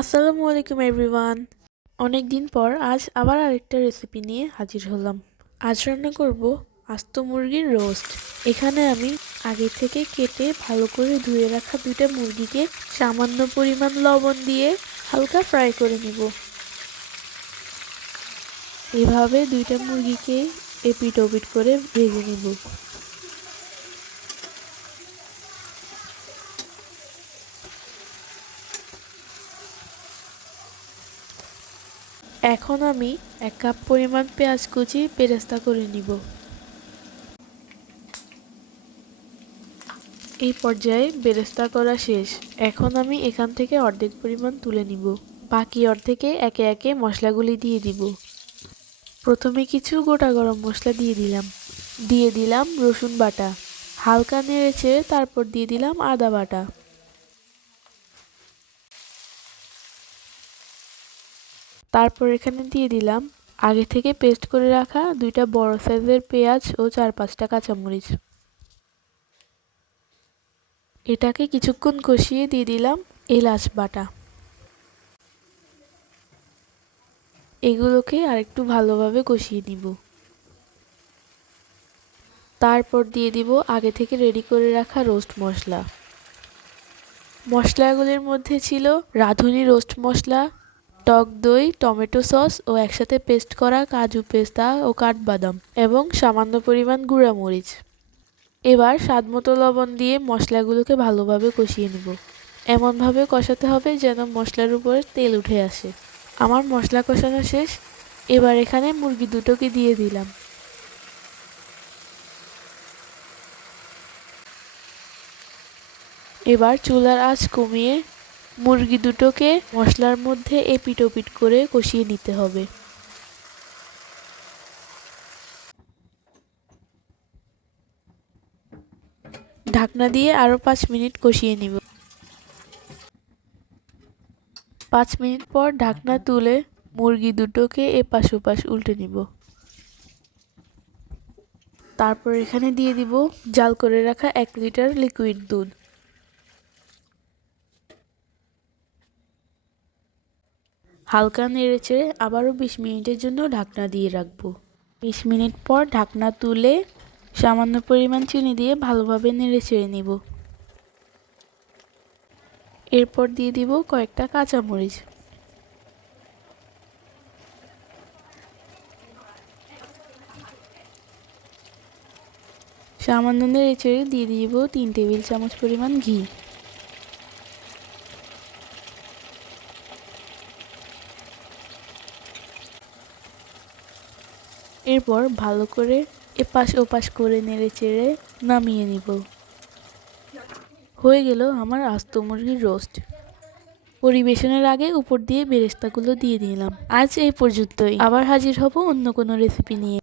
আসসালামু আলাইকুম, এভরিওয়ান। অনেক দিন পর আজ আবার আরেকটা রেসিপি নিয়ে হাজির হলাম। আজ রান্না করব আস্ত মুরগির রোস্ট এখানে আমি আগে থেকে কেটে ভালো করে ধুয়ে রাখা দুইটা মুরগিকে সামান্য পরিমাণ লবণ দিয়ে হালকা ফ্রাই করে নিব। এভাবে দুইটা মুরগিকে এপিট ওপিট করে ভেজে নিব। এখন আমি এক কাপ পরিমাণ পেঁয়াজ কুচি পেরেস্তা করে নিব। এই পর্যায়ে বেরেস্তা করা শেষ। এখন আমি এখান থেকে অর্ধেক পরিমাণ তুলে নিব। বাকি অর্ধেকে একে একে মশলাগুলি দিয়ে দিব। প্রথমে কিছু গোটা গরম মশলা দিয়ে দিলাম। দিয়ে দিলাম রসুন বাটা। হালকা নেড়েছে তারপর দিয়ে দিলাম আদা বাটা। তারপর এখানে দিয়ে দিলাম আগে থেকে পেস্ট করে রাখা দুইটা বড় সাইজের পেঁয়াজ ও চার পাঁচটা কাঁচামরিচ। এটাকে কিছুক্ষণ কষিয়ে দিয়ে দিলাম এলাচ বাটা। এগুলোকে আরেকটু ভালোভাবে কষিয়ে নিব। তারপর দিয়ে দিব আগে থেকে রেডি করে রাখা রোস্ট মশলা। মশলাগুলির মধ্যে ছিল রাঁধুনি রোস্ট মশলা টক দই, টমেটো সস ও একসাথে পেস্ট করা কাজু পেস্তা ও কাঠবাদাম এবং সামান্য পরিমাণ গুঁড়া মরিচ এবার স্বাদমতো লবণ দিয়ে মশলাগুলোকে ভালোভাবে কষিয়ে নেব। এমনভাবে কষাতে হবে যেন মশলার উপরে তেল উঠে আসে। আমার মশলা কষানো শেষ। এবার এখানে মুরগি দুটোকে দিয়ে দিলাম। এবার চুলার আঁচ কমিয়ে মুরগি দুটোকে মশলার মধ্যে এপিট ওপিট করে কষিয়ে নিতে হবে। ঢাকনা দিয়ে আরও পাঁচ মিনিট কষিয়ে নিব। পাঁচ মিনিট পর ঢাকনা তুলে মুরগি দুটোকে এপাশ ওপাশ উল্টে নিব। তারপর এখানে দিয়ে দিব জাল করে রাখা এক লিটার লিকুইড দুধ। হালকা নেড়ে চেড়ে আবারও বিশ মিনিটের জন্য ঢাকনা দিয়ে রাখব। বিশ মিনিট পর ঢাকনা তুলে সামান্য পরিমাণ চিনি দিয়ে ভালোভাবে নেড়ে চেড়ে নিব। এরপর দিয়ে দিব কয়েকটা কাঁচামরিচ। সামান্য নেড়ে চেড়ে দিয়ে দিব তিন টেবিল চামচ পরিমাণ ঘি। এরপর ভালো করে এপাশ ওপাশ করে নেড়ে চেড়ে নামিয়ে নিব। হয়ে গেল আমার আস্ত মুরগির রোস্ট। পরিবেশনের আগে উপর দিয়ে বেরেস্তাগুলো দিয়ে দিলাম আজ এই পর্যন্তই। আবার হাজির হব অন্য কোনো রেসিপি নিয়ে।